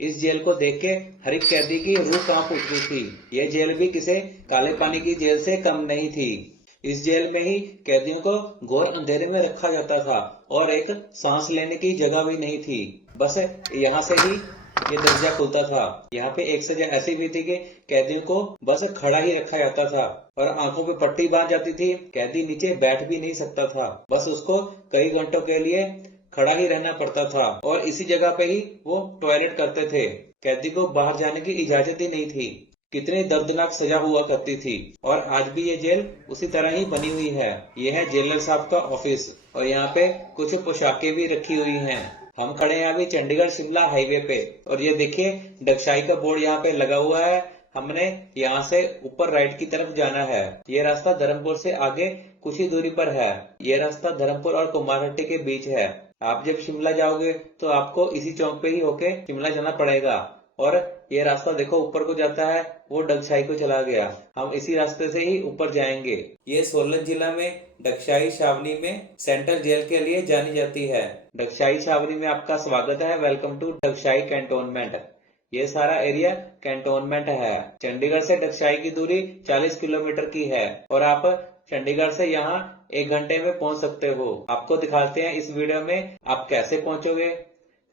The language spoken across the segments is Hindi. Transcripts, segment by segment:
इस जेल को देख के हर एक कैदी की रूह कांप उठती थी। यह जेल भी किसी काले पानी की जेल से कम नहीं थी। इस जेल में ही कैदियों को घोर अंधेरे में रखा जाता था और एक सांस लेने की जगह भी नहीं थी। बस यहाँ से ही ये दरवाजा खुलता था। यहाँ पे एक सजा ऐसी भी थी कि कैदियों को बस खड़ा ही रखा जाता था और आंखों पे पट्टी बांध जाती थी। कैदी नीचे बैठ भी नहीं सकता था, बस उसको कई घंटों के लिए खड़ा ही रहना पड़ता था और इसी जगह पे ही वो टॉयलेट करते थे। कैदी को बाहर जाने की इजाजत ही नहीं थी। कितनी दर्दनाक सजा हुआ करती थी और आज भी ये जेल उसी तरह ही बनी हुई है। यह है जेलर साहब का ऑफिस और यहाँ पे कुछ पोशाकें भी रखी हुई हैं। हम खड़े हैं अभी चंडीगढ़ शिमला हाईवे पे और ये देखिए डगशाई का बोर्ड यहाँ पे लगा हुआ है। हमने यहाँ से ऊपर राइट की तरफ जाना है। ये रास्ता धर्मपुर से आगे कुछ ही दूरी पर है। ये रास्ता धर्मपुर और कुमारहट्टी के बीच है। आप जब शिमला जाओगे तो आपको इसी चौक पे ही होके शिमला जाना पड़ेगा और ये रास्ता देखो ऊपर को जाता है, वो डगशाई को चला गया। हम इसी रास्ते से ही ऊपर जाएंगे। ये सोलन जिला में डगशाई छावनी में सेंट्रल जेल के लिए जानी जाती है। डगशाई छावनी में आपका स्वागत है। Welcome to Dagshai cantonment. ये सारा एरिया कैंटोनमेंट है। चंडीगढ़ से डगशाई की दूरी 40 किलोमीटर की है और आप चंडीगढ़ से यहाँ 1 घंटे में पहुंच सकते हो। आपको दिखाते हैं इस वीडियो में आप कैसे पहुंचोगे,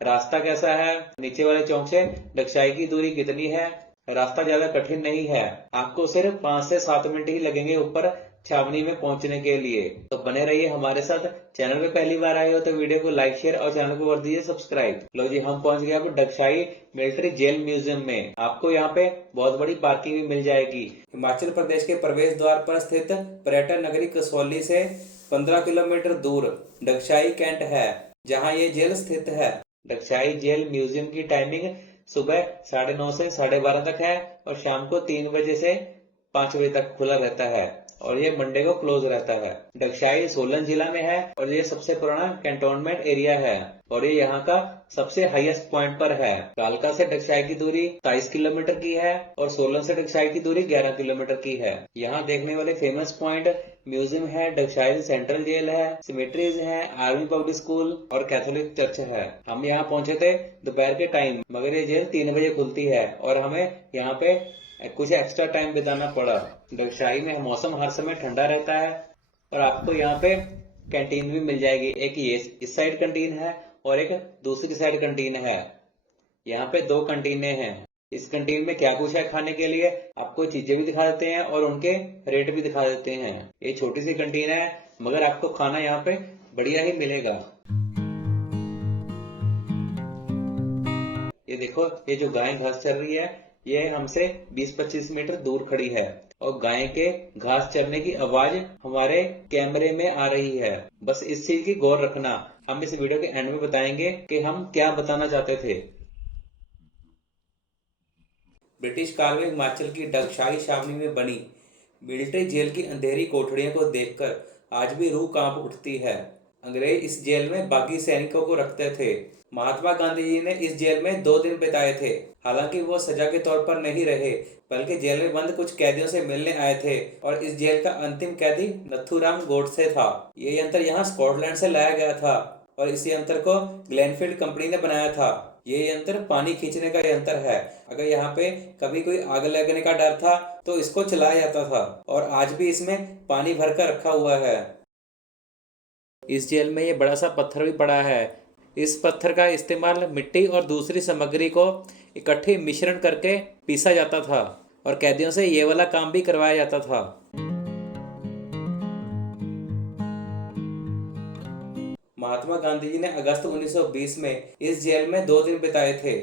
रास्ता कैसा है, नीचे वाले चौक से डगशाई की दूरी कितनी है। रास्ता ज्यादा कठिन नहीं है, आपको सिर्फ 5 से 7 मिनट ही लगेंगे ऊपर छावनी में पहुंचने के लिए। तो बने रहिए हमारे साथ। चैनल पे पहली बार आए हो तो वीडियो को लाइक शेयर और चैनल को कर दीजिए सब्सक्राइब। लो जी, हम पहुंच गए अब डगशाई मिलिट्री जेल म्यूजियम में। आपको यहाँ पे बहुत बड़ी पार्किंग भी मिल जाएगी। हिमाचल प्रदेश के प्रवेश द्वार पर स्थित पर्यटन नगरी कसौली से 15 किलोमीटर दूर डगशाई कैंट है, जहाँ ये जेल स्थित है। डगशाई जेल म्यूजियम की टाइमिंग सुबह 9:30 से 12:30 तक है और शाम को 3 बजे से 5 बजे तक खुला रहता है और ये मंडे को क्लोज रहता है। डगशाई सोलन जिला में है और ये सबसे पुराना कैंटोनमेंट एरिया है और ये यहाँ का सबसे हाईएस्ट पॉइंट पर है। कालका से डगशाई की दूरी 23 किलोमीटर की है और सोलन से डगशाई की दूरी 11 किलोमीटर की है। यहाँ देखने वाले फेमस पॉइंट म्यूजियम है, डगशाई सेंट्रल जेल है, सिमेट्रीज है, आर्मी पब्लिक स्कूल और कैथोलिक चर्च है। हम यहाँ पहुंचे थे दोपहर के टाइम, मगर ये जेल 3 बजे खुलती है और हमें यहाँ पे कुछ एक्स्ट्रा टाइम बिताना पड़ा। डगशाई में मौसम हर समय ठंडा रहता है और आपको यहाँ पे कैंटीन भी मिल जाएगी। एक ये इस साइड कैंटीन है और एक दूसरी साइड कैंटीन है। यहाँ पे 2 कैंटीनें हैं। इस कैंटीन में क्या कुछ है खाने के लिए, आपको चीजें भी दिखा देते हैं और उनके रेट भी दिखा देते हैं। ये छोटी सी कैंटीन है मगर आपको खाना यहाँ पे बढ़िया ही मिलेगा। ये देखो, ये जो गाय घास चर रही है ये हमसे 20-25 मीटर दूर खड़ी है और गाय के घास चरने की आवाज हमारे कैमरे में आ रही है। बस इस चीज की गौर रखना। हम इस वीडियो के एंड में बताएंगे कि हम क्या बताना चाहते थे। ब्रिटिश काल में हिमाचल की डगशाई छावनी में बनी मिलिट्री जेल की अंधेरी कोठरियों को देखकर आज भी रूह कांप उठती है। अंग्रेज इस जेल में बागी सैनिकों को रखते थे। महात्मा गांधी जी ने इस जेल में 2 दिन बिताए थे। हालांकि वो सजा के तौर पर नहीं रहे, बल्कि जेल में बंद कुछ कैदियों से मिलने आए थे और इस जेल का अंतिम कैदी नथुराम गोडसे था। ये यंत्र यहाँ स्कॉटलैंड से लाया गया था और इस यंत्र को ग्लेनफील्ड कंपनी ने बनाया था। ये यंत्र पानी खींचने का यंत्र है। अगर यहाँ पे कभी कोई आग लगने का डर था तो इसको चलाया जाता था और आज भी इसमें पानी भरकर रखा हुआ है। इस जेल में ये बड़ा सा पत्थर भी पड़ा है। इस पत्थर का इस्तेमाल मिट्टी और दूसरी सामग्री को इकट्ठे मिश्रण करके पीसा जाता था और कैदियों से ये वाला काम भी करवाया जाता था। महात्मा गांधी जी ने अगस्त 1920 में इस जेल में 2 दिन बिताए थे।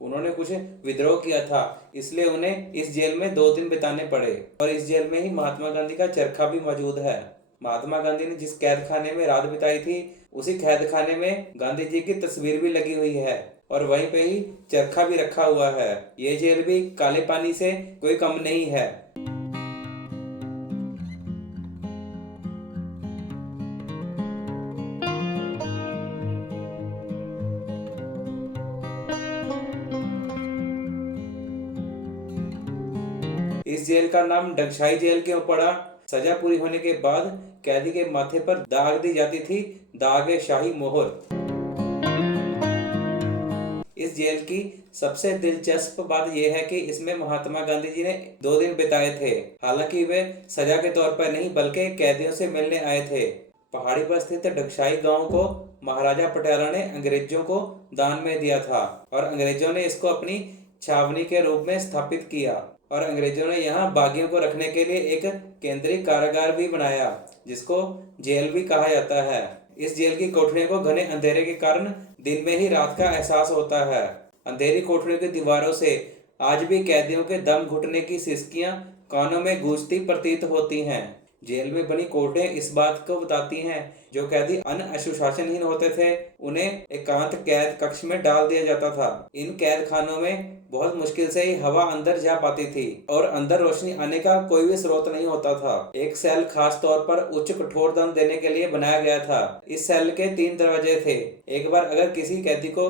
उन्होंने कुछ विद्रोह किया था, इसलिए उन्हें इस जेल में 2 दिन बिताने पड़े और इस जेल में ही महात्मा गांधी का चरखा भी मौजूद है। महात्मा गांधी ने जिस कैद खाने में रात बिताई थी उसी कैद खाने में गांधी जी की तस्वीर भी लगी हुई है और वहीं पे ही चरखा भी रखा हुआ है। ये जेल भी काले पानी से कोई कम नहीं है। इस जेल का नाम डगशाई जेल क्यों पड़ा? सजा पूरी होने के बाद कैदी के माथे पर दाग दी जाती थी दाग-ए-शाही मोहर। इस जेल की सबसे दिलचस्प बात यह है कि इसमें महात्मा गांधी जी ने 2 दिन बिताए थे। हालांकि वे सजा के तौर पर नहीं बल्कि कैदियों से मिलने आए थे। पहाड़ी पर स्थित डगशाई गांव को महाराजा पटियाला ने अंग्रेजों को दान में दिया था और अंग्रेजों ने इसको अपनी छावनी के रूप में स्थापित किया और अंग्रेजों ने यहाँ बागियों को रखने के लिए एक केंद्रीय कारागार भी बनाया, जिसको जेल भी कहा जाता है। इस जेल की कोठरियों को घने अंधेरे के कारण दिन में ही रात का एहसास होता है। अंधेरी कोठरियों की दीवारों से आज भी कैदियों के दम घुटने की सिसकियां कानों में गूंजती प्रतीत होती हैं। जेल में बनी कोठरियां इस बात को बताती हैं, जो कैदी अनुशासनहीन होते थे उन्हें एकांत कैद कक्ष में डाल दिया जाता था। इन कैद खानों में बहुत मुश्किल से ही हवा अंदर जा पाती थी और अंदर रोशनी आने का कोई भी स्रोत नहीं होता था। एक सेल खास तौर पर उच्च कठोर दम देने के लिए बनाया गया था। इस सेल के 3 दरवाजे थे। एक बार अगर किसी कैदी को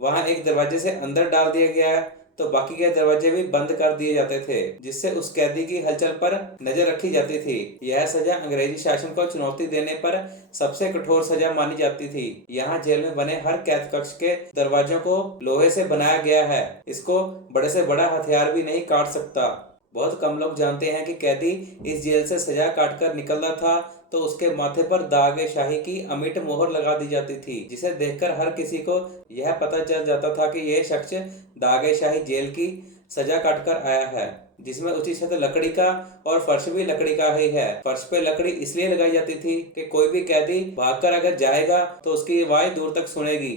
वहां एक दरवाजे से अंदर डाल दिया गया तो बाकी के दरवाजे भी बंद कर दिए जाते थे, जिससे उस कैदी की हलचल पर नजर रखी जाती थी। यह सजा अंग्रेजी शासन को चुनौती देने पर सबसे कठोर सजा मानी जाती थी। यहाँ जेल में बने हर कैद कक्ष के दरवाजों को लोहे से बनाया गया है। इसको बड़े से बड़ा हथियार भी नहीं काट सकता। बहुत कम लोग जानते हैं कि कैदी इस जेल से सजा काटकर निकलता था तो उसके माथे पर दागे-शाही की अमिट मोहर लगा दी जाती थी, जिसे देखकर हर किसी को यह पता चल जाता था कि यह शख्स दागे-शाही जेल की सजा काटकर आया है, जिसमें उसी छत लकड़ी का और फर्श भी लकड़ी का ही है। फर्श पे लकड़ी इसलिए लगाई जाती थी कि कोई भी कैदी भागकर अगर जाएगा तो उसकी आवाज दूर तक सुनेगी।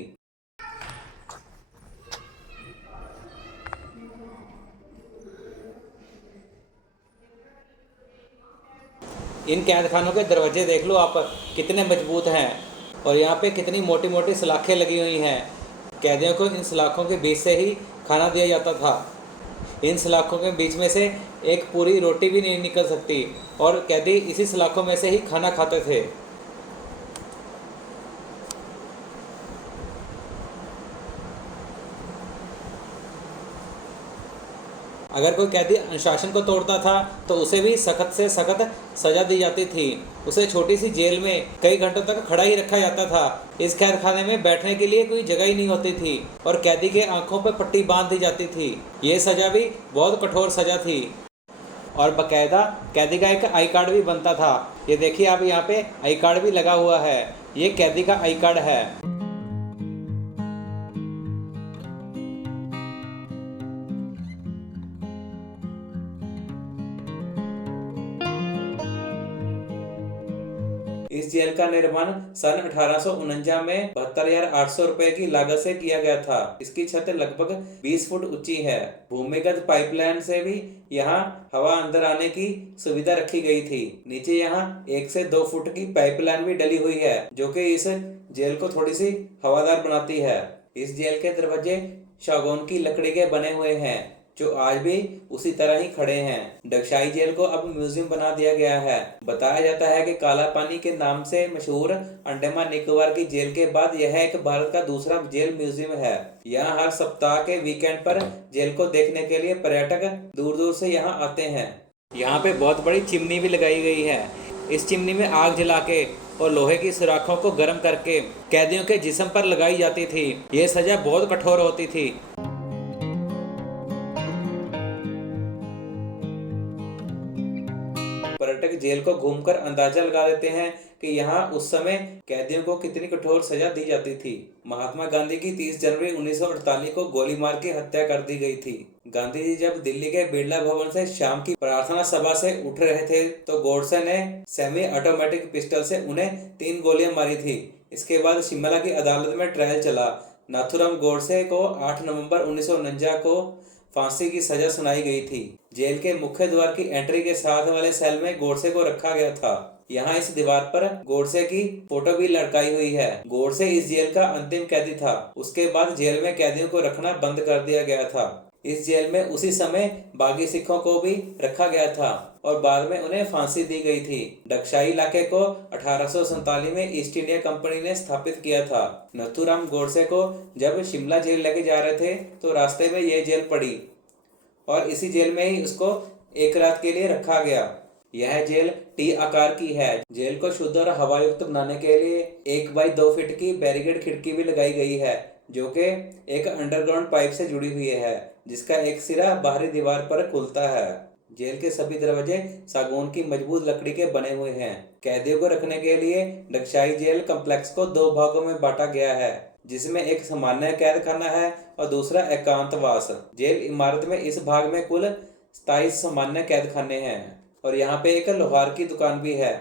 इन कैद खानों के दरवाजे देख लो आप, कितने मजबूत हैं और यहाँ पे कितनी मोटी मोटी सलाखें लगी हुई हैं। कैदियों को इन सलाखों के बीच से ही खाना दिया जाता था। इन सलाखों के बीच में से एक पूरी रोटी भी नहीं निकल सकती और कैदी इसी सलाखों में से ही खाना खाते थे। अगर कोई कैदी अनुशासन को तोड़ता था तो उसे भी सख्त से सख्त सजा दी जाती थी। उसे छोटी सी जेल में कई घंटों तक खड़ा ही रखा जाता था। इस कैद खाने में बैठने के लिए कोई जगह ही नहीं होती थी और कैदी के आंखों पर पट्टी बांध दी जाती थी। ये सजा भी बहुत कठोर सजा थी और बाकायदा कैदी का एक आई कार्ड भी बनता था। ये देखिए आप, यहाँ पे आई कार्ड भी लगा हुआ है। ये कैदी का आई कार्ड है। इस जेल का निर्माण सन 1849 में 72,800 रुपए की लागत से किया गया था। इसकी छत लगभग 20 फुट ऊंची है। भूमिगत पाइपलाइन से भी यहाँ हवा अंदर आने की सुविधा रखी गई थी। नीचे यहाँ 1 से 2 फुट की पाइपलाइन भी डली हुई है, जो कि इस जेल को थोड़ी सी हवादार बनाती है। इस जेल के दरवाजे सागौन की लकड़ी के बने हुए हैं, जो आज भी उसी तरह ही खड़े हैं। डगशाई जेल को अब म्यूजियम बना दिया गया है। बताया जाता है कि काला पानी के नाम से मशहूर अंडमान निकोबार की जेल के बाद यह एक भारत का दूसरा जेल म्यूजियम है। यहाँ हर सप्ताह के वीकेंड पर जेल को देखने के लिए पर्यटक दूर दूर से यहाँ आते हैं। यहाँ पे बहुत बड़ी चिमनी भी लगाई गई है। इस चिमनी में आग जला के और लोहे की सुराखों को गर्म करके कैदियों के जिस्म पर लगाई जाती थी। ये सजा बहुत कठोर होती थी। पर्यटक जेल को घूमकर अंदाजा लगा देते हैं कि यहाँ उस समय कैदियों को कितनी कठोर सजा दी जाती थी। महात्मा गांधी की 30 जनवरी 1948 को गोली मार के हत्या कर दी गई थी। गांधी जी जब दिल्ली के बिरला भवन से शाम की प्रार्थना सभा से उठ रहे थे तो गोडसे ने सेमी ऑटोमेटिक पिस्टल से उन्हें 3 गोलियां मारी थी। इसके बाद शिमला की अदालत में ट्रायल चला। नाथूराम गोडसे को 8 नवंबर 1949 को फांसी की सजा सुनाई गई थी। जेल के मुख्य द्वार की एंट्री के साथ वाले सेल में गोडसे को रखा गया था। यहाँ इस दीवार पर गोडसे की फोटो भी लटकाई हुई है। गोडसे इस जेल का अंतिम कैदी था। उसके बाद जेल में कैदियों को रखना बंद कर दिया गया था। इस जेल में उसी समय बागी सिखों को भी रखा गया था और बाद में उन्हें फांसी दी गई थी। डगशाई इलाके को 1847 में ईस्ट इंडिया कंपनी ने स्थापित किया था। नाथूराम गोडसे को जब शिमला जेल लेके जा रहे थे तो रास्ते में ये जेल पड़ी और इसी जेल में ही उसको एक रात के लिए रखा गया। यह जेल टी आकार की है। जेल को शुद्ध और हवायुक्त बनाने के लिए 1 बाई 2 फीट की बैरिकेड खिड़की भी लगाई गई है, जो कि एक अंडरग्राउंड पाइप से जुड़ी हुई है, जिसका एक सिरा बाहरी दीवार पर खुलता है। जेल के सभी दरवाजे सागौन की मजबूत लकड़ी के बने हुए हैं। कैदियों को रखने के लिए डगशाई जेल कॉम्प्लेक्स को 2 भागों में बांटा गया है, जिसमें एक सामान्य कैद खाना है और दूसरा एकांतवास। जेल इमारत में इस भाग में कुल 27 सामान्य कैद खाने हैं और यहाँ पे एक लोहार की दुकान भी है।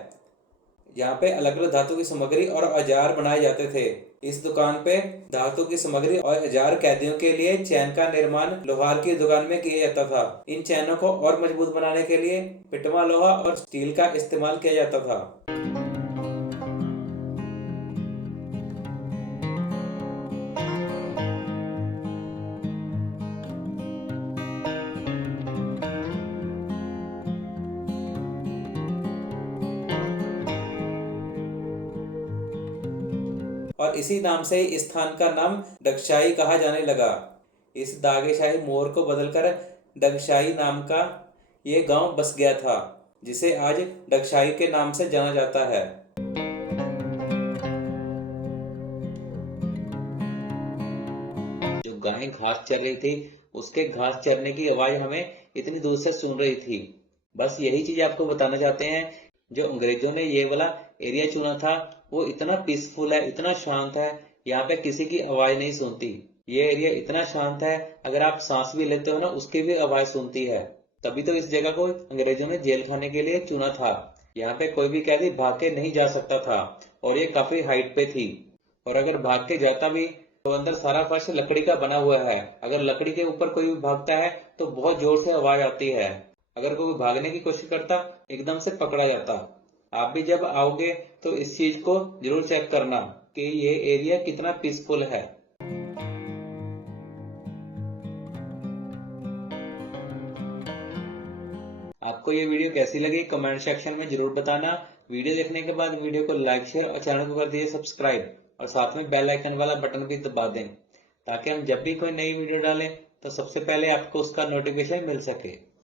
यहाँ पे अलग अलग धातु की सामग्री और औजार बनाए जाते थे। इस दुकान पे धातु की सामग्री और औजार कैदियों के लिए चैन का निर्माण लोहार की दुकान में किया जाता था। इन चैनों को और मजबूत बनाने के लिए पिटवा लोहा और स्टील का इस्तेमाल किया जाता था। और इसी नाम से इस स्थान का नाम डगशाई कहा जाने लगा। इस दागेशाही मोड़ को बदलकर डगशाई नाम का ये गांव बस गया था, जिसे आज डगशाई के नाम से जाना जाता है। जो गाय घास चर रही थी, उसके घास चरने की आवाज हमें इतनी दूर से सुन रही थी। बस यही चीज आपको बताना चाहते हैं। जो अंग्रेजों ने ये वाला एरिया चुना था, वो इतना पीसफुल है, इतना शांत है, यहाँ पे किसी की आवाज नहीं सुनती। ये एरिया इतना शांत है, अगर आप सांस भी लेते हो ना, उसकी भी आवाज सुनती है। तभी तो इस जगह को अंग्रेजों ने जेल खाने के लिए चुना था। यहाँ पे कोई भी कैदी भाग के नहीं जा सकता था और ये काफी हाइट पे थी। और अगर भाग के जाता भी तो अंदर सारा फर्श लकड़ी का बना हुआ है। अगर लकड़ी के ऊपर कोई भी भागता है तो बहुत जोर से आवाज आती है। अगर कोई भागने की कोशिश करता, एकदम से पकड़ा जाता। आप भी जब आओगे तो इस चीज को जरूर चेक करना कि ये एरिया कितना पीसफुल है। आपको ये वीडियो कैसी लगी कमेंट सेक्शन में जरूर बताना। वीडियो देखने के बाद वीडियो को लाइक शेयर और चैनल को कर दीजिए सब्सक्राइब और साथ में बेल आइकन वाला बटन भी दबा दें, ताकि हम जब भी कोई नई वीडियो डालें तो सबसे पहले आपको उसका नोटिफिकेशन मिल सके।